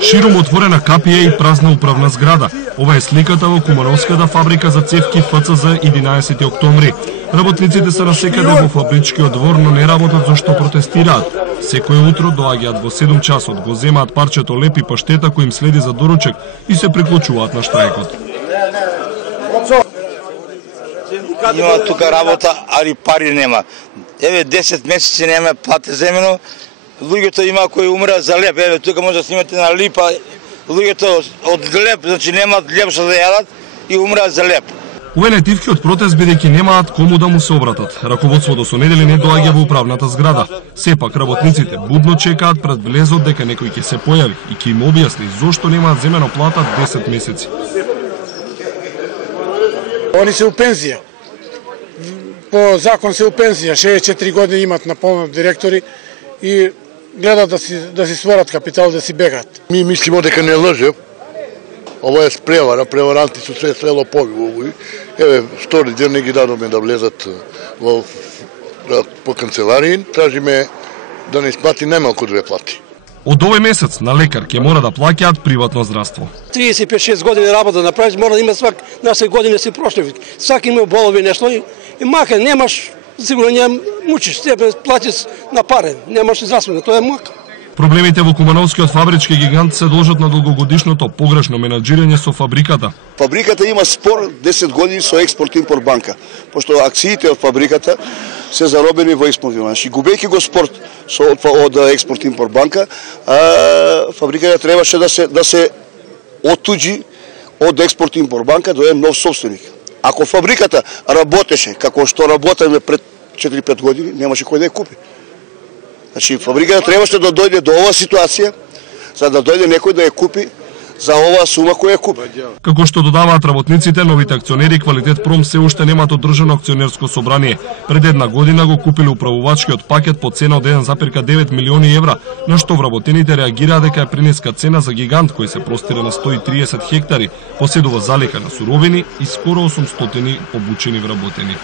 Широм отворена капија и празна управна зграда. Ова е сликата во Кумановската фабрика за цевки ФЦЗ 11 октомври. Работниците се насекаде во фабричкиот двор, но не работат зашто протестираат. Секој утро доаѓаат во 7 часот, го земаат парчето леп и паштета кој им следи за доручек и се приклучуваат на штрајкот. Има тука работа, али пари нема. Еве 10 месеци нема плата земено. Луѓето има кои умреа за леп. Еве тука може да снимате на липа. Луѓето од леп, значи немаат леп што да јадат и умреа за леп. Уенетивки од протест бидејќи немаат кому да му се обратат. Раководството со недели не доаѓа во управната зграда. Сепак работниците будно чекаат пред влезот дека некој ќе се појави и ќе им објасни зошто немаат земено плата 10 месеци. Они се у пензија. По закон се у пензија, 64 години имат наполно директори и гледат да си створат капитал, да си бегат. Ми мислимо дека не лъже. Ова е превара, преваранти се све лопови овој. Еве, втори ден не ги дадоме да влезат по канцеларии, тражиме да не исплати најмалку 2 плати. Од овој месец на лекар ќе мора да плаќаат приватно здравство. 35-6 години работа да направиш, мора да има свак насе години си прошли. Свак има болови нешто и мака немаш, сигурно не мучиш, тебе платиш на паре, немаш здравствено, тоа е мака. Проблемите во Кумановскиот фабрички гигант се должат на долгогодишното погрешно менаџирање со фабриката. Фабриката има спор 10 години со Експорт-импорт банка, пошто акциите од фабриката се заробени во Експорт-импорт. Значи, губејќи го спорт од Експорт-импорт банка, фабриката требаше да се оттуџи од Експорт-импорт банка до еден нов собственик. Ако фабриката работеше како што работеме пред 4-5 години, немаше кој да ја купи. Значи, фабриката требаше да дојде до оваа ситуација, за да дојде некој да ја купи за оваа сума која ја купи. Како што додаваат работниците, новите акционери Квалитет Пром се уште немаат одржано акционерско собрание. Пред една година го купиле управувачкиот пакет по цена од 1,9 милиони евра, на што вработените реагираа дека е прениска цена за гигант кој се простира на 130 хектари, поседува залика на суровини и скоро 800 обучени вработени.